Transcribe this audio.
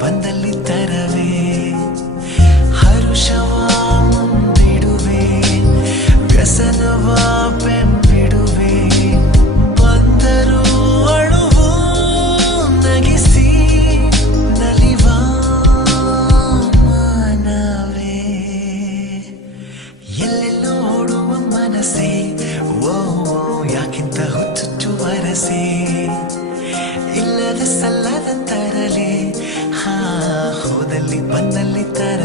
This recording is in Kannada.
ಬಂದಲ್ಲಿ ತರವೇ ಹರುಷವ ಮುಂದಿಡುವೆ ವ್ಯಸನವ ಬೆಂಬಿಡುವೆ ಬಂದರೂ ಅಳುವು ನಗಿಸಿ ನಲಿವ ಮಾನವೇ ಎಲ್ಲೆಲ್ಲೋ ಓಡುವ ಮನಸ್ಸೇ ಓ ಯಾಕಿಂತ ಹುಚ್ಚುಚ್ಚು ವರಸೆ ಇಲ್ಲದ ಸಲ್ಲದ ತರಲೆ ಹೋದಲ್ಲಿ ಬಂದಲ್ಲಿ ತರ